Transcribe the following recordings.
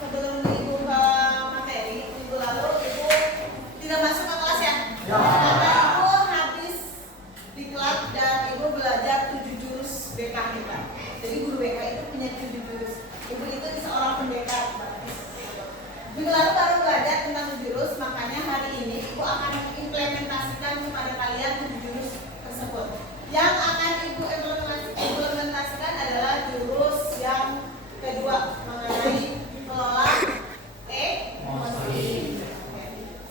sebelum ibu ke materi, minggu lalu ibu tidak masuk ke kelas ya? Ya. Karena ibu habis diklat dan ibu belajar 7 jurus BK kita. Jadi guru BK itu punya 7 jurus. Ibu itu seorang pendekar. Minggu lalu baru belajar tentang 7 jurus, makanya hari ini ibu akan implementasikan kepada kalian 7 jurus tersebut. Yang akan ibu implementasikan adalah jurus yang kedua mengenai kelola emosi.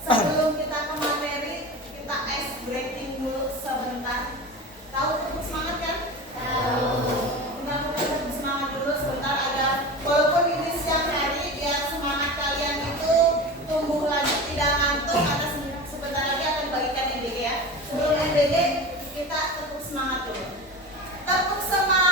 Sebelum kita ke materi, kita ice breaking dulu sebentar. Tahu tepuk semangat kan? Tahu. Kita tepuk semangat dulu sebentar agar walaupun ini siang hari, biar semangat kalian itu tumbuh lagi, tidak ngantuk. Karena sebentar lagi akan bagikan MBG ya. Sebelum MBG kita tepuk semangat dulu. Tepuk semangat.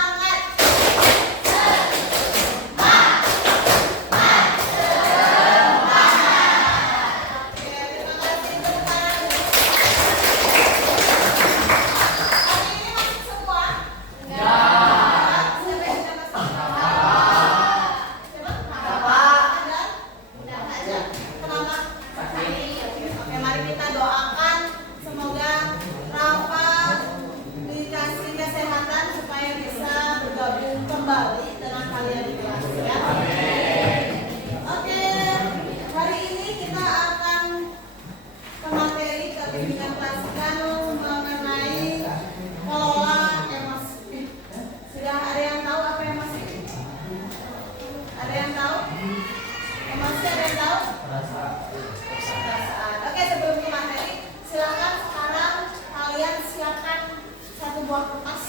Kembali dengan kalian di kelas ya. Oke, hari ini kita akan ke materi kebimbingan klasikal mengenai kelola emosi. Sudah ada yang tahu apa emosi? Ada yang tahu? Emosi ada yang tahu? Perasaan. Oke, sebelum ke materi, silakan sekarang kalian siapkan satu buah kertas.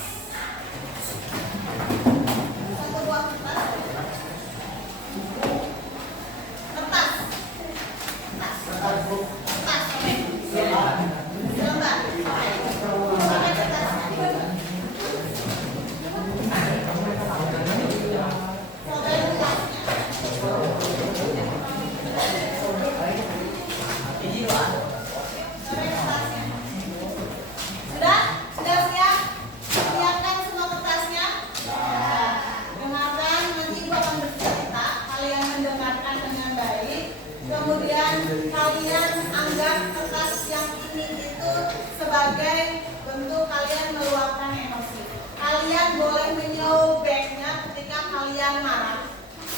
Kemudian kalian anggap kertas yang ini itu sebagai bentuk kalian meluapkan emosi. Kalian boleh menyobeknya ketika kalian marah.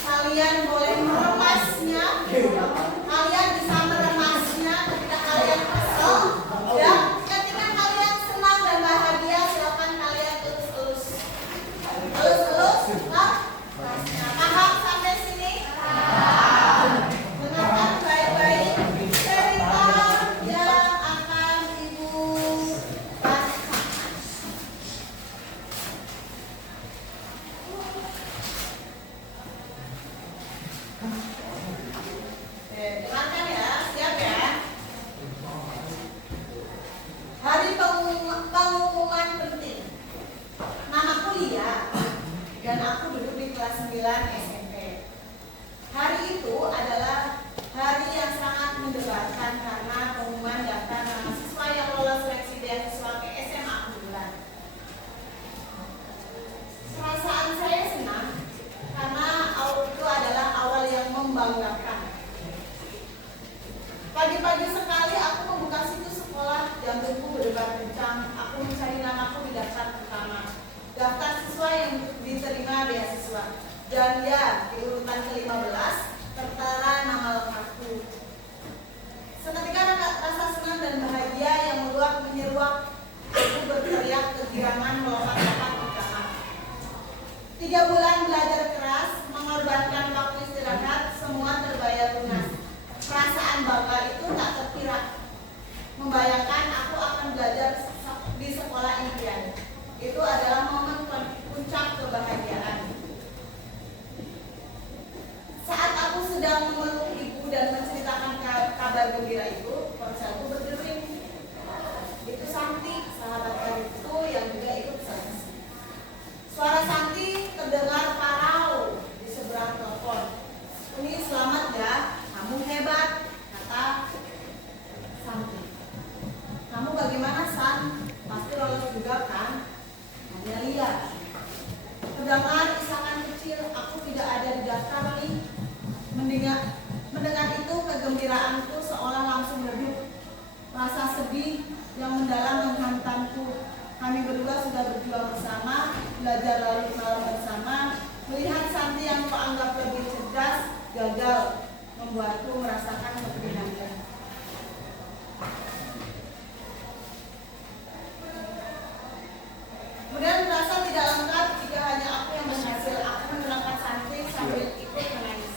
Kalian boleh meremasnya. Kalian bisa meremasnya ketika kalian kesel. Dan ketika kalian senang dan bahagia, silakan kalian elus-elus. Elus-elus, kertasnya. Paham sampai sini? Dengarkan baik-baik cerita yang akan ibu bacakan. Dengarkan ya, siap ya. Hari pengumuman penting. Namaku Lia dan aku duduk di kelas 9 SMP. Hari itu adalah hari yang sangat mendebarkan karena pengumuman daftar nama siswa yang lolos seleksi beasiswa ke SMA unggulan. Perasaan saya senang karena itu adalah awal yang membanggakan. Pagi-pagi sekali aku membuka situs sekolah, jantungku berdebar kencang. Aku mencari namaku di daftar pertama, daftar siswa yang diterima beasiswa. Dan ya, di urutan ke-15 tertera nama lengkapku. Seketika rasa senang dan bahagia yang meluap menyeruak. Aku berteriak kegirangan melompat-lompat di kamar. 3 bulan belajar keras, mengorbankan waktu istirahat, semua terbayar lunas. Perasaan bangga itu tak terkira. Membayangkan aku akan belajar di sekolah impian. Itu adalah momen puncak kebahagiaan. Saat aku sedang memeluk ibu dan menceritakan kabar gembira itu, ponselku berdering. Itu Santi, sahabat karibku yang juga ikut seleksi. Suara Santi terdengar parau di seberang telepon. "Uni, selamat ya, kamu hebat," kata Santi. "Kamu bagaimana, San? Pasti lolos juga kan?" Hanya Lia. Terdengar isakan kecil, "Aku tidak ada di daftar nih." Mendengar membuatku merasakan keprihatinan. Kemudian merasa tidak lengkap jika hanya aku yang berhasil. Aku menenangkan Santi sambil ikut menangis.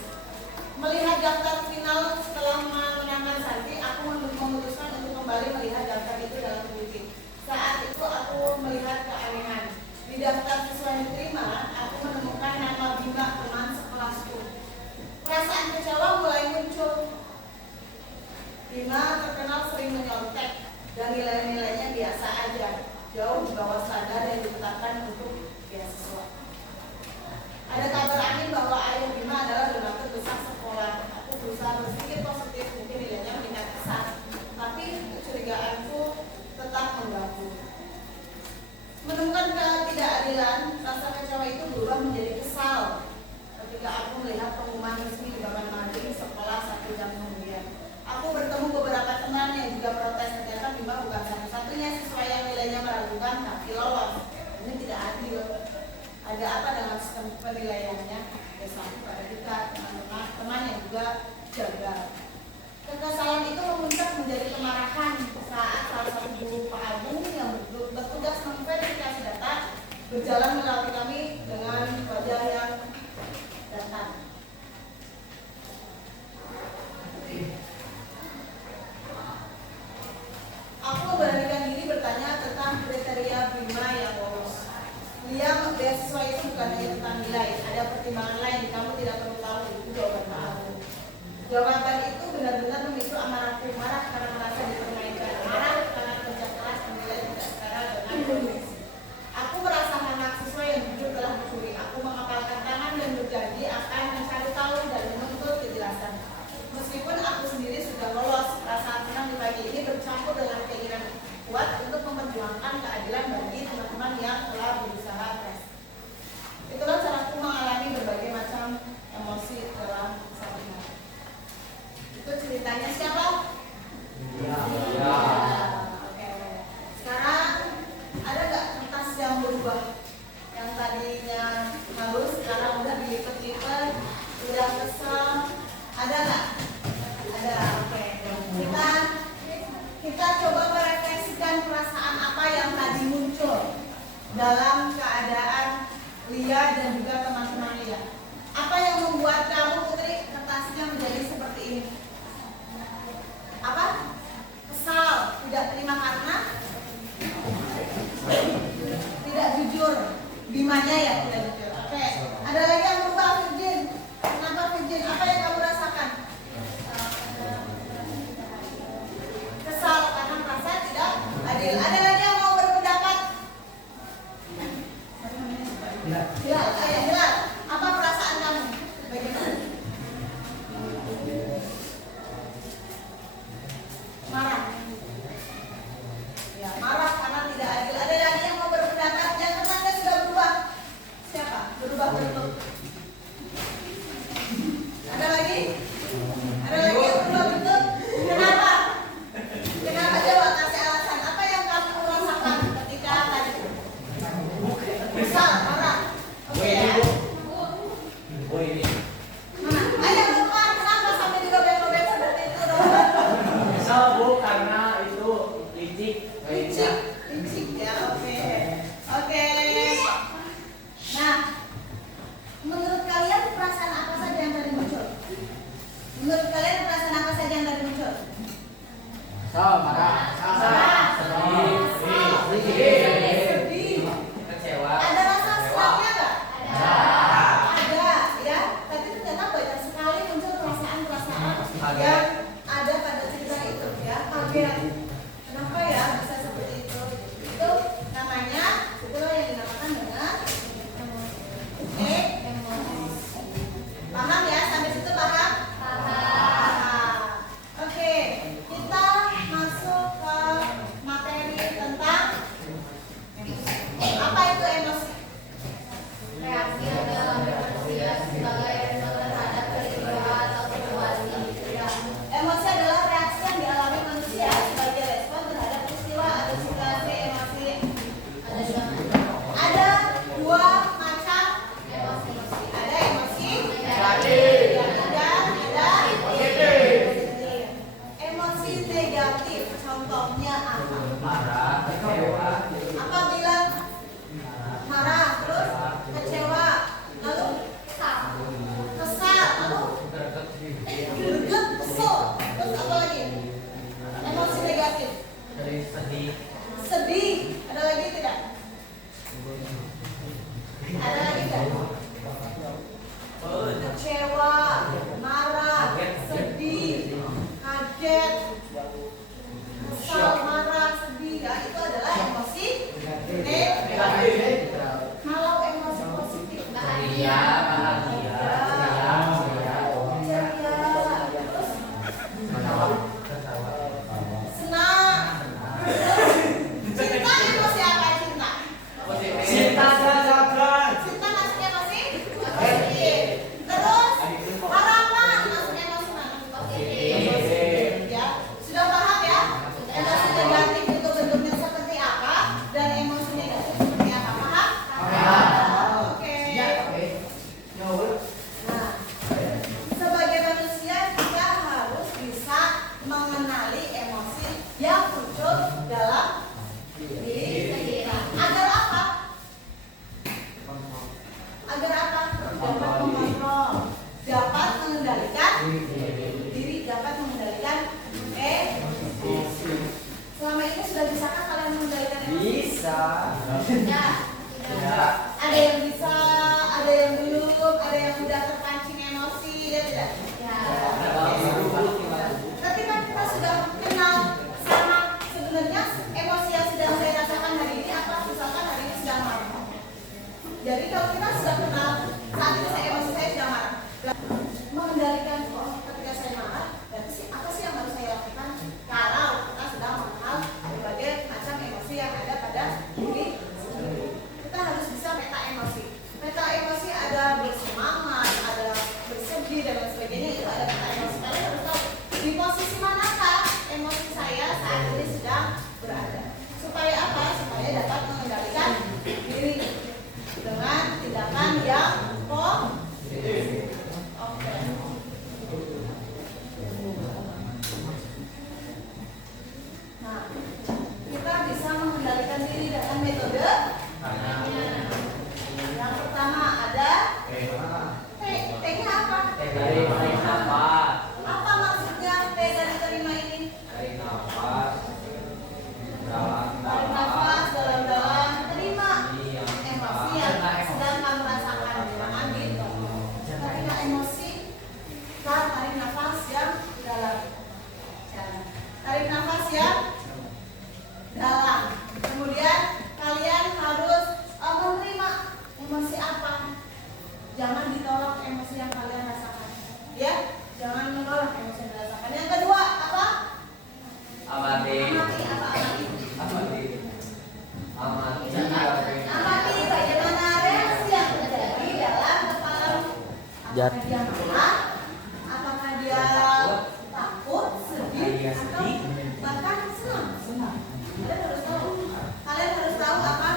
Melihat daftar final setelah menangkan Santi, aku memutuskan untuk kembali melihat daftar itu dalam teliti. Saat itu aku melihat keanehan. Di daftar siswa yang diterima, aku menemukan nama Bima, teman sekelasku. Perasaan kecewa mulai muncul. Bima terkenal sering menyontek dan nilai-nilainya biasa aja, jauh di bawah standar yang ditetapkan untuk beasiswa. Ada kabar angin bahwa ayah Bima adalah donatur besar sekolah. Aku berusaha berpikir positif, mungkin nilainya meningkat besar, tapi kecurigaanku tetap mengganggu. Menemukan ketidakadilan, rasa kecewa itu berubah menjadi kesal ketika aku melihat pengumuman resmi di papan mading sekolah 1 jam kemudian. Aku bertemu beberapa teman yang juga protes. Ternyata Bima bukan satu-satunya siswa yang nilainya meragukan tapi lolos. Ini tidak adil. Ada apa dengan sistem penilaiannya? Ya sampai pada kita teman-teman yang juga gagal. Kekesalan itu memuncak menjadi kemarahan saat salah satu guru Pak Agung yang bertugas memverifikasi data berjalan melewati kami dengan wajah yang datar. Aku memberanikan diri bertanya tentang kriteria Bima yang lolos. Dia beasiswa itu bukan hanya tentang nilai, ada pertimbangan lain. Kamu tidak perlu tahu, itu jawaban Pak Agung. Jawaban itu benar-benar memicu amarahku. Marah karena merasa dipermainkan, marah karena kerja keras menilai tidak setara dengan kondisi. Aku merasa anak siswa yang jujur telah mencuri. Aku mengepalkan tangan dan berjanji akan mencari tahu dan menuntut kejelasan. Meskipun aku sendiri sudah lolos, rasa senang di pagi ini bercampur dengan keinginan kuat untuk memperjuangkan keadilan bagi teman-teman yang telah berusaha keras. Itulah caraku mengalami berbagai macam emosi dalam satu hari. Itu ceritanya siapa? Ya. Oke. Sekarang ada nggak kertas yang berubah? Yang tadinya halus sekarang udah dilipat-lipat, udah kesal. Ada nggak? Ada. Oke. Kita coba merefleksikan perasaan apa yang tadi muncul dalam keadaan Lia dan juga teman-teman Lia. Apa yang membuat kamu, Putri, kertasnya menjadi seperti ini? Apa? Kesal, tidak terima karena tidak jujur. Bimanya ya tidak jujur. Oke. Ada lagi yang berubah, Virgin. Kenapa Virgin? Apa yang kamu rasakan? Kesal karena merasa tidak adil. Ada lagi yang mau berpendapat? Hilal. Hilal. Apa perasaan kamu? Bagaimana? diri, dapat mengendalikan emosi. Selama ini sudah bisakah kalian mengendalikan emosi? Bisa. Ya. Ada yang bisa, ada yang belum, ada yang sudah terpancing emosi, ya tidak? Ya. Tapi kan kita sudah kenal sama sebenarnya emosi yang sedang saya rasakan hari ini apa? Misalkan hari ini sedang marah. Jadi kalau kita sudah kenal saat ini emosi saya sedang marah, mengendalikan ketika saya marah, berarti apa sih yang harus saya lakukan? Kalau kita sudah mengenal berbagai macam emosi yang ada pada diri, kita harus bisa peta emosi. Peta emosi ada bersemangat, ada bersedih dan lain sebagainya, itu ada peta emosi. Kalian harus tahu di posisi manakah emosi saya saat ini sedang berada. Supaya apa? Supaya dapat mengendalikan diri dengan tindakan yang positif. Oke. Nah, kita bisa mengendalikan diri dengan metode. Yang pertama ada T-nya apa? Dari nafas. Apa maksudnya T dari terima ini? Dari nafas. Tarik nafas dalam-dalam, terima emosi yang sedang kamu rasakan. Jangan gitu. Ketika emosi, tarik nafas yang dalam. Tarik nafas yang dalam. Kemudian kalian harus menerima emosi apa. Jangan ditolak emosi yang kalian rasakan. Ya, jangan menolak emosi yang dirasakan. Yang kedua apa? Amati. Amati apa amati? Amati bagaimana reaksi yang terjadi dalam kepala. Apakah dia marah? Apakah dia takut, sedih, atau bahkan senang? Kalian harus tahu. Kalian harus tahu apa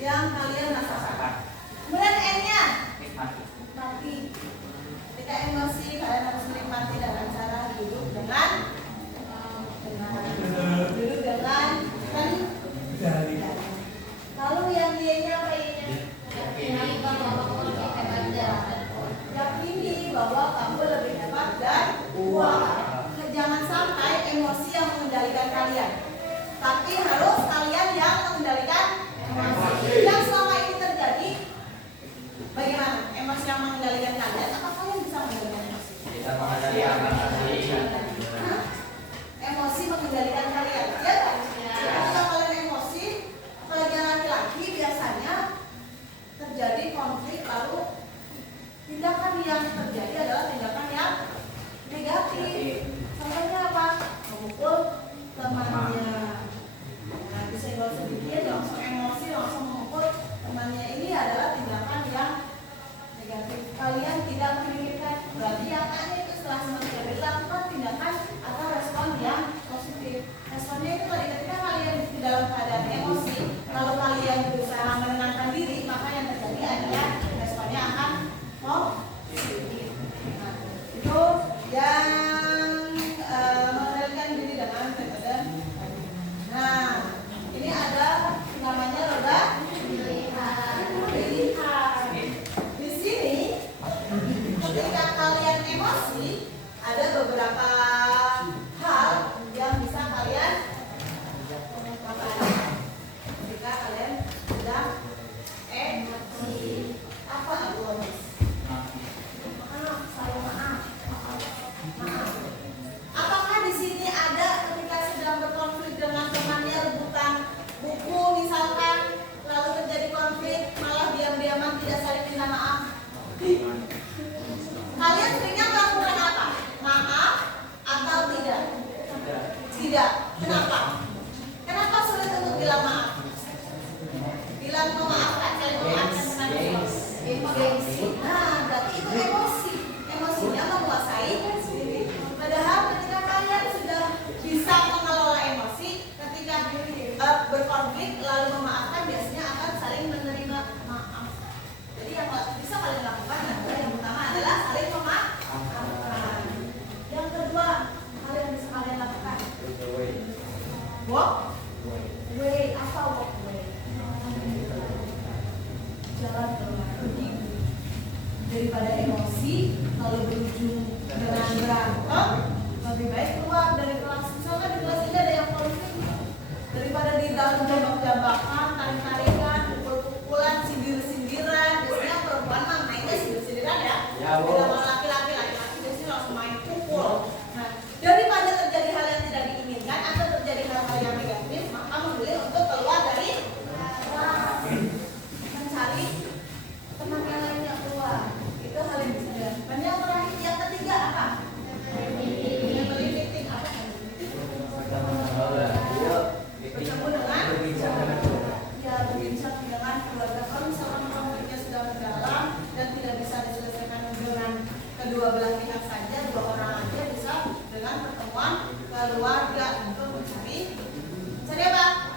yang kalian rasakan. Kemudian N-nya nikmati. Ketika emosi kalian harus menikmati dengan cara duduk dengan lalu yang dia-nya apa ini? Yakini bahwa kamu lebih hebat dan kuat. Jangan sampai emosi yang mengendalikan kalian, tapi harus kalian yang mengendalikan emosi. Yang selama ini terjadi, bagaimana emosi yang mengendalikan kalian? Apa kalian bisa mengendalikan emosi? Kita mengendalikan emosi. Emosi mengendalikan kalian, ya kan? Ketika kalian emosi, apalagi laki-laki biasanya terjadi konflik, lalu tindakan yang terjadi adalah tindakan yang negatif. Contohnya apa? Memukul temannya. Nah, disenggol sedikit, langsung emosi, langsung memukul temannya. Ini adalah tindakan yang negatif. Kalian tidak memikirkan, berarti yang tanya itu setelah semuanya dilakukan tindakan atau respon yang positif. Responnya itu ketika kalian di dalam keadaan emosi, kalau kalian berusaha menenangkan diri, maka yang terjadi adalah responnya akan positif. Nah, itu yang mengendalikan diri dengan metode. Nah, ini ada namanya roda pilihan. Di sini, ketika kalian emosi, ada beberapa hal yang bisa kalian lakukan. Ketika kalian sedang emosi, apa agonis? Maaf, saya maaf. Apakah di sini ada ketika sedang berkonflik dengan temannya, rebutan buku misalkan, lalu terjadi konflik, malah diam-diaman tidak saling minta maaf? Kalian seringnya melakukan apa? Maaf atau tidak? Tidak. Kenapa? Kenapa sulit untuk bilang maaf? Bilang memaafkan, saling memaafkan teman. Gengsi. Nah, berarti itu emosi. Emosinya menguasai diri. Padahal ketika kalian sudah bisa mengelola emosi, ketika berkonflik lalu memaafkan, biasanya akan saling menerima maaf. Jadi yang bisa kalian lakukan adalah yang pertama adalah saling memaafkan. Yang kedua, hal yang bisa kalian lakukan dengan pertemuan keluarga untuk mencari apa?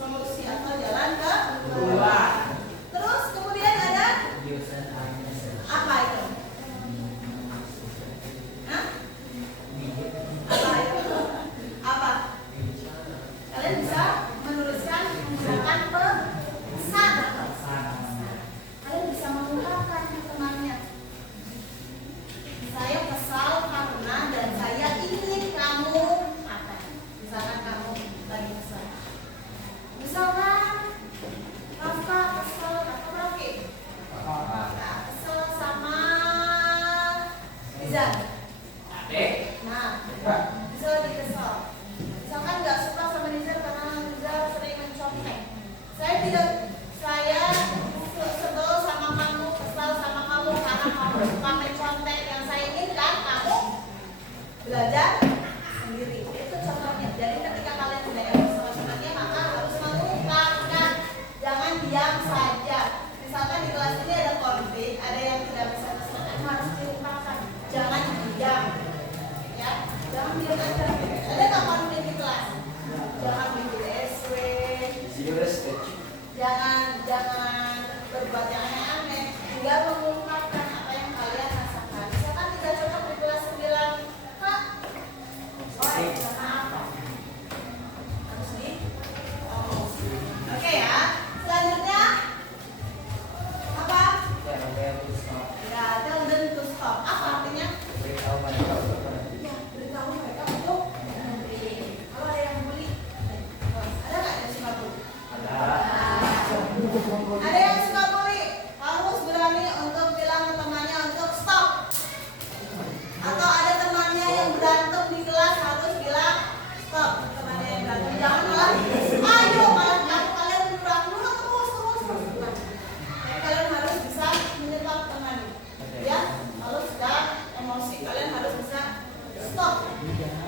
Solusi atau jalan ke keluar. Terus kemudian ada apa itu? Hah? Apa itu? Apa? Kalian bisa menuliskan menggunakan pesan. Kalian bisa mengungkapkan ke temannya. Saya kesal karena dan saya ingin kamu apa? Misalkan kamu lagi kesal. Misalkan Rafa kesal, Rafa Rocky. Kesal sama Izan. Nah, bisa lagi kesal. Misalkan nggak suka sama Nizar karena Nizar sering mencontek. Saya sebel sama kamu, kesal sama kamu karena kamu suka mencontek. Yang saya inginkan kamu belajar sendiri. Itu contohnya. Jadi ketika kalian sudah emosi sama temannya, maka harus mengungkapkan. Jangan diam saja. Misalkan di kelas ini ada konflik, ada yang tidak bisa diselesaikan, harus diungkapkan. Jangan diam. Ya, jangan diam aja. Ada nggak konflik di kelas? Jangan bikin SW. Jangan berbuat yang aneh-aneh. Hingga mengungkapkan apa yang kalian rasakan. Misalkan tidak cocok di kelas 9, Kak. Karena apa? Harus di. Oke ya. Selanjutnya apa? Ya, tell them to stop. Apa artinya? Ya, beritahu mereka untuk memberi. Kalau ada yang bully, ada nggak yang suka bully? Ada yang suka bully? Harus berani untuk bilang ke temannya untuk stop. Atau ada temannya yang berantem di kelas, harus bilang stop. Temannya yang berantem, jangan malah ayo malah kalian berantem terus. Nah, kalian harus bisa menyetop teman. Ya, kalau sudah emosi kalian harus bisa stop.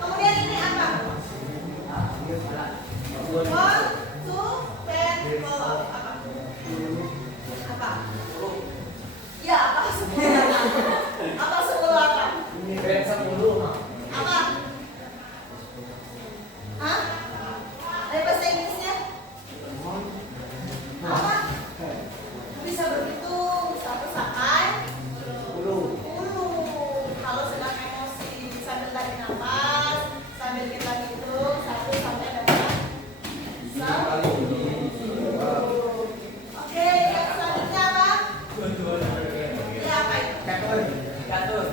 Kemudian ini apa? 1, 2, 10 follow. Apa? Ya, apa 10? Apa 10 apa? Apa? Hah? Ada bahasa Inggrisnya? Apa? Bisa berhitung 1 sampai 10. Kalau sedang emosi sambil tarik nafas, sambil kita hitung 1 sampai berapa? 10. Oke, yang selanjutnya apa? Ya, apa itu? Catur.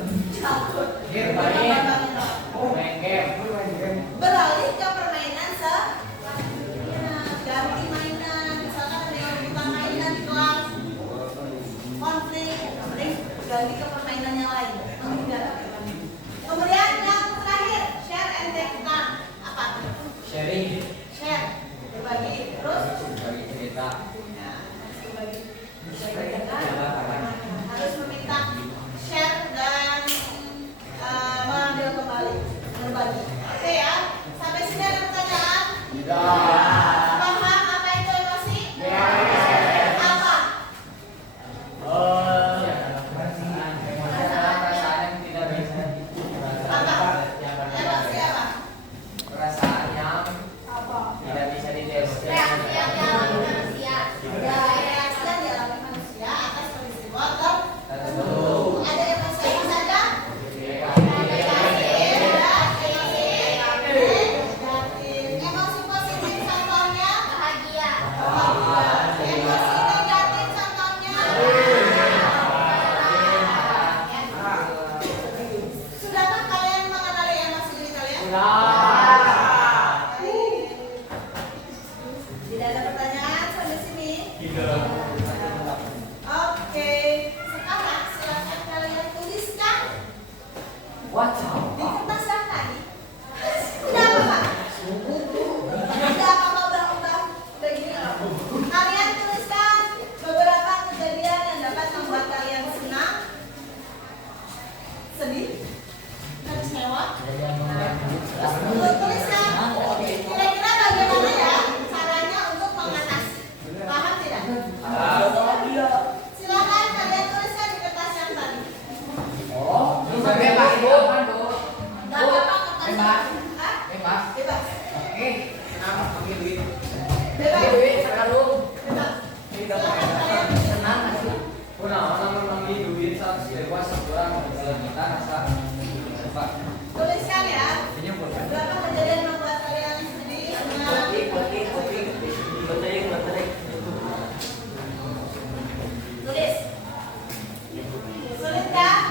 Beralih ke permainan selanjutnya. Ganti mainan. Misalkan ada yang buka mainan di kelas, konflik, ganti ke permainan yang lain. Kemudian yang terakhir, share and take turn. Apa? Share, berbagi. Terus? Ya, berbagi. Harus meminta share dan mengambil kembali, berbagi. Oke ya, sampai sini ada pertanyaan? Paham apa itu emosi? Apa? Emosi apa? Perasaan yang Apa? tidak bisa dideskripsikan. Reaksi yang dialami manusia. Ya, reaksi yang dialami manusia atas peristiwa tertentu. Ada emosi apa saja? Emosi positif contohnya? Bahagia. Emosi negatif contohnya? Sudahkah kalian mengenali emosi diri kalian? Tidak ada pertanyaan sampai sini? Oke, sekarang silakan kalian tuliskan di kertas yang tadi. Tidak apa-apa. Tidak apa-apa, udah gini loh. Kalian tuliskan beberapa kejadian yang dapat membuat kalian senang, sedih, kecewa. Tuliskan kira-kira bagaimana ya caranya untuk mengatasi. Paham tidak? Silakan kalian tuliskan di kertas yang tadi. Gak apa-apa Bebas. Hah? Bebas. Bebas. Oke. Kenapa pakai duit? Bebas. Pakai duit sekalung. Bebas. Tidak Silakan pakai kalian. senang sih. Orang menanggi duit saat bebas seorang kita rasa. Pak. Tuliskan ya. Ini boleh. Berapa kejadian membuat kalian sedih? Senang? Tulis. Sulit kan?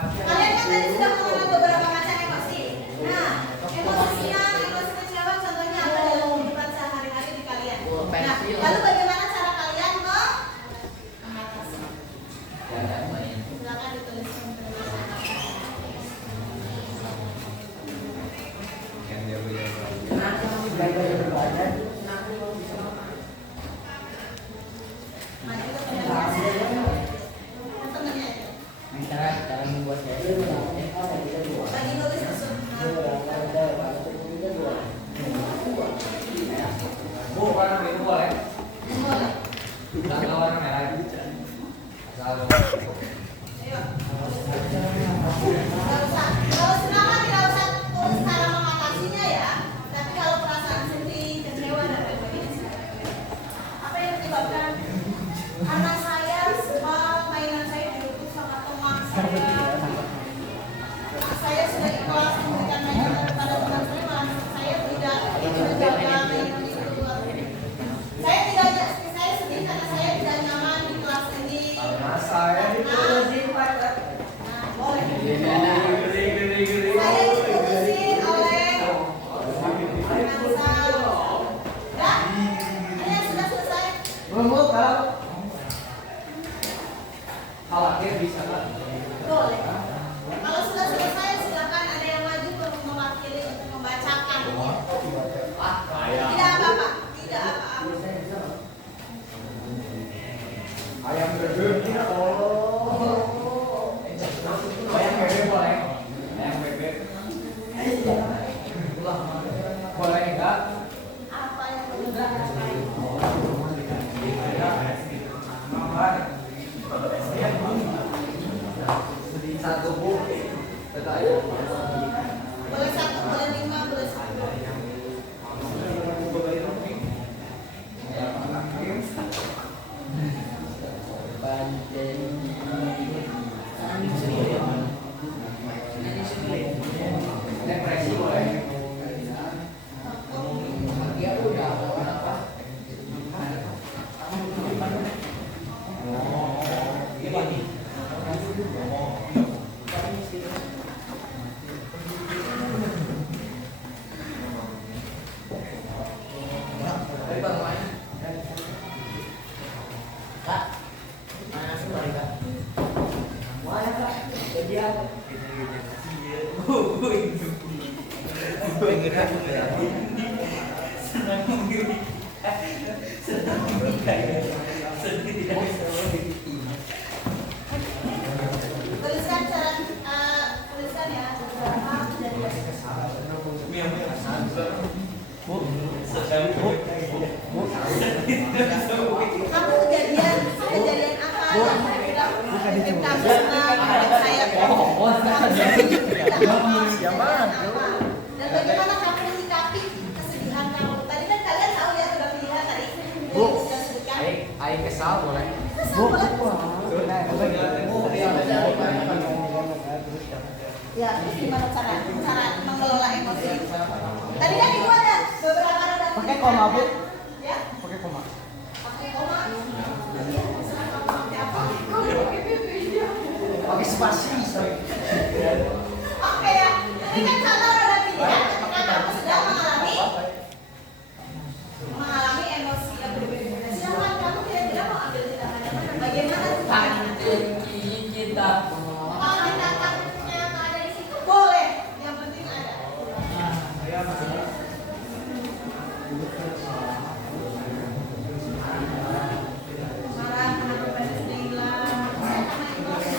Kalian kan tadi sudah mengenal beberapa macam emosi. Nah, emosi kecewa contohnya apa dalam kehidupan sehari-hari di kalian? Nah, lalu bagaimana cara kalian mengatasi? Silakan dituliskan. Maju ke penjelasan. Temennya itu. Cara membuat Bagi nulis tersebut. Bu, warna biru boleh? Boleh. Tanggal warna merah. Asal Ayo. Nggak usah. Kalau senang tidak usah tulis cara mengatasinya ya. Tapi kalau perasaan sedih, kecewa dan lain-lain. Apa yang menyebabkan anak saya semua mainan saya direbut sama teman saya. Saya sudah ikhlas memberikan mainan kepada teman saya, malah saya tidak menjaga mainan itu. Saya sedih karena saya tidak nyaman di kelas ini. karena saya diturusin pacar. Nah, boleh. Geri. Saya diturusin oleh Ansa. Ya? Ini sudah selesai. Belum kalau khawatir bisa kan? Boleh. Kalau sudah selesai, silakan ada yang maju mewakili untuk membacakan. Tidak apa-apa. Tidak apa-apa. Ayam bebek tidak ayam bebek boleh. Ayam bebek boleh enggak? Apa yang perlu dilakukan? Satu bu, betul. Boleh satu, boleh lima, boleh satu. Depresi boleh. Dia udah apa? Dari bang main. Kak, mana sih mereka? Mana kak? Jadi apa? Tuliskan cara, tuliskan ya. Beberapa kejadian. Kamu kejadian apa yang saya bilang? Kamu senang, saya dan bagaimana kamu menyikapi kesedihan kamu? Tadi kan kalian tahu ya sudah pilihan tadi. Bu, Sudah sebutkan. air kesal boleh. Kesal boleh. Ya, terus gimana cara mengelola emosi? Tadi kan ibu ada beberapa roda. Pakai koma, Bu. Ya? Pakai koma. Pakai koma. Iya, terserah kamu pakai apa? Pakai spasi. Oke ya. Ini kan contoh roda pilihan ketika kamu sedang mengalami emosi yang berbeda. Silakan kamu kira-kira mau ambil tindakan yang mana? Bagaimana tindakannya? Kita. Kalau tindakannya nggak ada di situ boleh. Yang penting ada. Marah karena kepada sudah hilang. Karena emosi.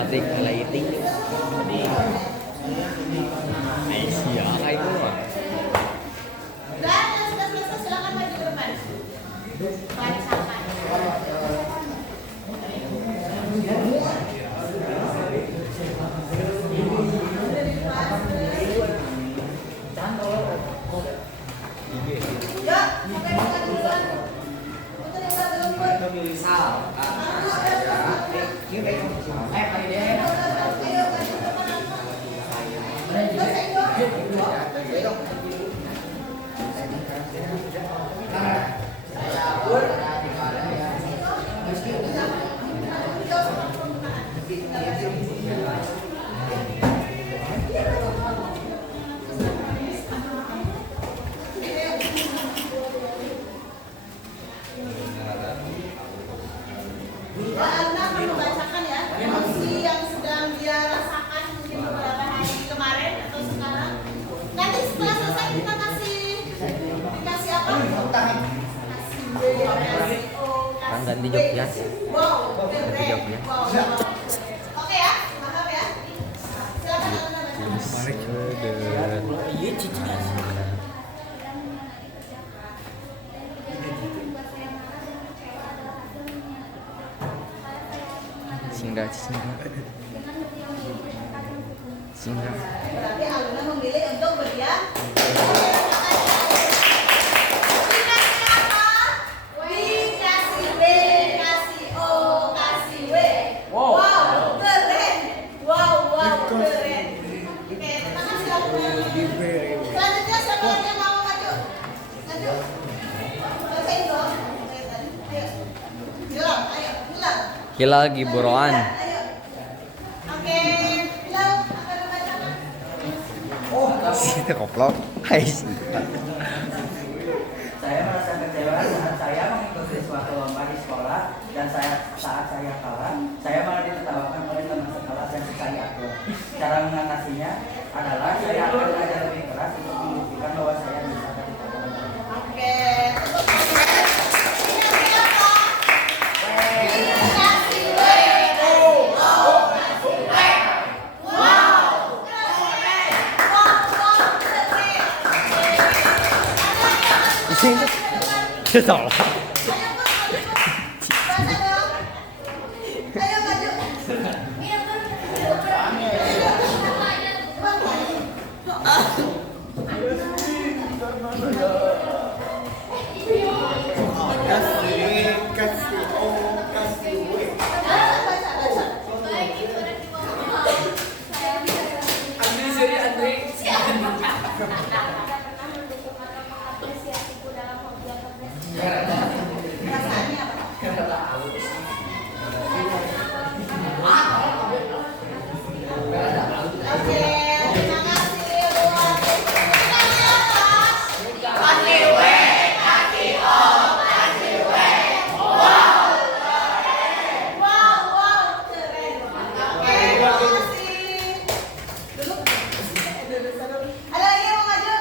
Dramatic lighting. Aisyah kayak itu mah. Dan yang sudah selesai silakan maju ke depan. Bacakan. Ya, sampai bukan duluan. Putar yang satu dulu. Sal. Hari deh. Ayo, maju ke depan. Selesai doang. Anda membacakan ya emosi yang sedang dia rasakan mungkin beberapa hari kemarin atau sekarang. Nanti setelah selesai kita dikasih apa? Kasih B, kasih O, Kan kasih ganti W. jobnya. Wow, Ganti keren. jobnya. Wow, wow. Oke ya, mantap ya. Silakan Anda baca. Iya cicinya. Singgah. Berarti Aluna memilih untuk berdiam. Dikasih B, kasih O, kasih W. Wow, keren. Wow, keren. Oke, terima kasih Aluna. Selanjutnya siapa lagi yang mau maju? Maju. Bacain dong. Ayo. Bilang, ayo, bilang. Hilal Giboroan. Ayo. Oke, bilang apa membacakan? Situ koplok. Hai. Saya merasa kecewa saat saya mengikuti suatu lomba di sekolah dan saat saya kalah, saya malah ditertawakan oleh teman sekelas yang saya aku. Cara mengatasinya adalah saya akan belajar lebih keras untuk membuktikan bahwa saya bisa ketika lomba. Oke, tepuk tangan. Ini siapa? Kasih W, kasih O, kasih W. Wow, keren. Wow, keren. Dia salah. Ayo, baca dong. Ayo maju. Perasaannya apa? Oke, terima kasih buat kasih apa? Kasih W, kasih O, kasih W. Wow, keren. Oke, terima kasih. Duduk. Ada lagi yang mau maju?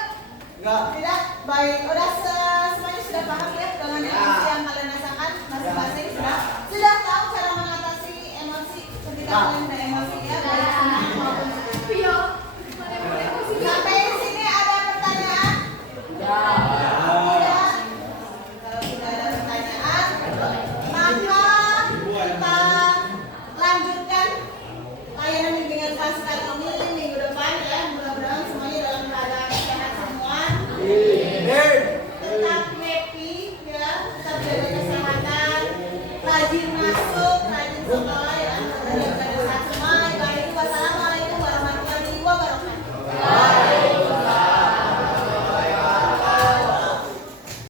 Enggak. Tidak? Baik, udah semuanya sudah paham ya dengan emosi yang kalian rasakan masing-masing sudah tahu cara mengatasi emosi ketika kalian ada emosi ya, baik senang maupun